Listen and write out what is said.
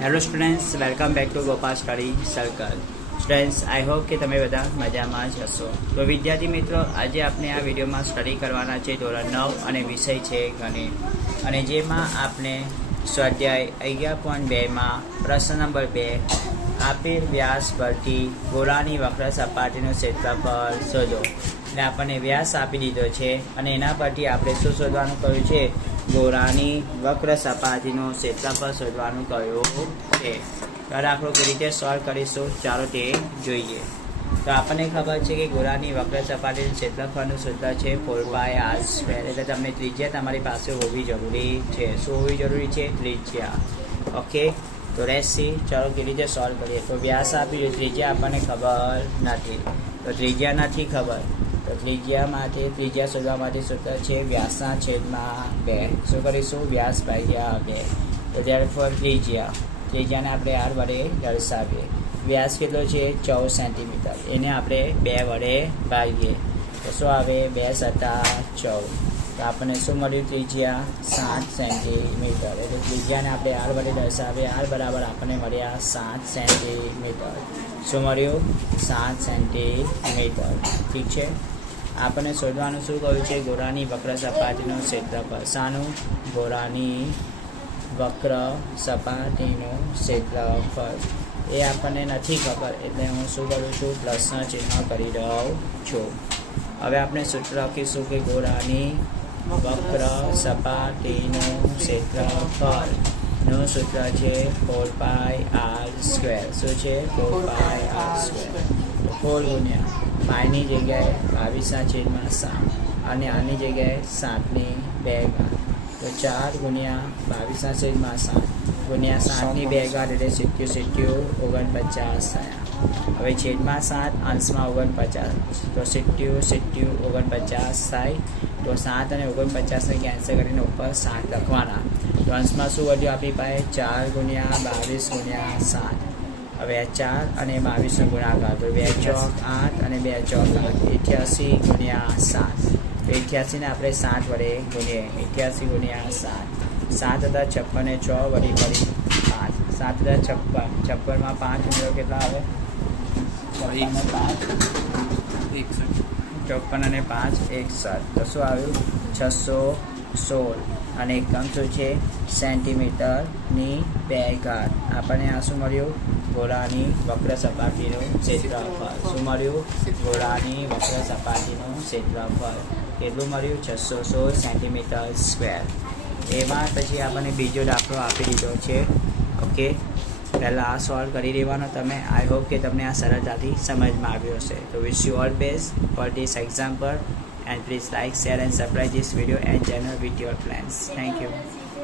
Hello students, welcome back to Gopal study circle. Students, I hope કે તમે બધા મજામાં જ હશો. તો વિદ્યાર્થી મિત્રો, આજે આપણે આ વિડીયોમાં સ્ટડી કરવાના છે ધોરણ 9 અને વિષય છે ગણિત. અને જેમાં આપણે સ્વાધ્યાય 11.2માં પ્રશ્ન નંબર 2 આપેલ વ્યાસ પરથી ગોળાની વક્ર સપાટીનું ક્ષેત્રફળ શોધો. એટલે આપણને વ્યાસ આપી દીધો છે અને એના પરથી આપણે શું શોધવાનું કહ્યું છે? ગોળાની વક્ર સપાટીનું ક્ષેત્રફળ શોધવાનું કહ્યું છે. તો દાખલો કેવી રીતે સોલ્વ કરીશું, ચાલો તે જોઈએ. તો આપણને ખબર છે કે ગોળાની વક્ર સપાટીનું ક્ષેત્રફળનું સૂત્ર છે 4πr². એટલે તમને ત્રિજ્યા તમારી પાસે હોવી જરૂરી છે. શું હોવી જરૂરી છે? ત્રિજ્યા. ઓકે, તો રેસી ચાલો કેવી રીતે સોલ્વ કરીએ. તો વ્યાસ આપી દો, ત્રિજ્યા આપણને ખબર નથી. તો ત્રિજ્યા નથી ખબર તો ત્રિજ્યા શોધવા માટે સૂત્ર છે વ્યાસના છેદમાં 2. શું કરીશું? વ્યાસ ભાગ્યા 2. તો ત્યારે ફોર ત્રિજ્યાને આપણે r વડે દર્શાવીએ. વ્યાસ કેટલો છે? 14 સેન્ટીમીટર. એને આપણે 2 વડે ભાગીએ તો શું આવે? 2 × 14. તો આપણને શું મળ્યું? ત્રિજ્યા 7 સેન્ટીમીટર. એટલે ત્રિજ્યાને આપણે r વડે દર્શાવીએ. r બરાબર આપણને મળ્યા 7 સેન્ટીમીટર. શું મળ્યું? 7 સેન્ટીમીટર. ઠીક છે. આપણને શોધવાનું શું કહ્યું છે? ગોળાની વક્ર સપાટીનું ક્ષેત્રફળ. શાનું? ગોળાની વક્ર સપાટીનું ક્ષેત્રફળ. એ આપણને નથી ખબર એટલે હું શું કરું છું? પ્લસનો ચિહ્ન કરી દઉં છું. હવે આપણે સૂત્ર લખીશું કે ગોળાની વક્ર સપાટીનું ક્ષેત્રફળનું સૂત્ર છે 4πr². શું છે? 4πr². 4 ગુણ્યા 5ની જગ્યાએ 22/7 અને આની જગ્યાએ 7ની 2 ઘાત. તો 4 ગુણ્યા 22/7 ગુણ્યા 7ની 2 ઘાત એટલે 49 થયા. હવે છેદમાં 7, અંશમાં 49. તો 49 થાય. તો 7 અને 49ને કેન્સલ કરીને ઉપર 7 લખવાના. તો અંશમાં શું વધ્યું આપણી પાસે? 4 ગુણ્યા 22 × 7. હવે 4 અને 22નો ગુણાકાર. તો 2 ચોક 8 અને 2 ચોક 8. 88 ગુણ્યા 7. તો 88ને આપણે 7 વડે ગુણીએ. 88 ગુણ્યા 7. 7 હતા 56 ને 6 વળી ફરી 5. 7 હતા 56. 56માં 5 ઉમેરો કેટલા આવે? 54 અને 5 61. તો શું આવ્યું? 616. અને એકમ શું છે? સેન્ટીમીટરની 2 ઘાત. આપણને આ શું મળ્યું? ગોળાની વક્ર સપાટીનું ક્ષેત્રફળ. શું મળ્યું? ગોળાની વક્ર સપાટીનું ક્ષેત્રફળ કેટલું મળ્યું? 616 સેન્ટીમીટર². એમાં પછી આપણને બીજો દાખલો આપી દીધો છે. ઓકે, પહેલાં આ સોલ્વ કરી દેવાનો તમે. આઈ હોપ કે તમને આ સરળતાથી સમજમાં આવ્યો હશે. તો wish you all best for this example. And please like, share and subscribe this video and channel with your friends. Thank you.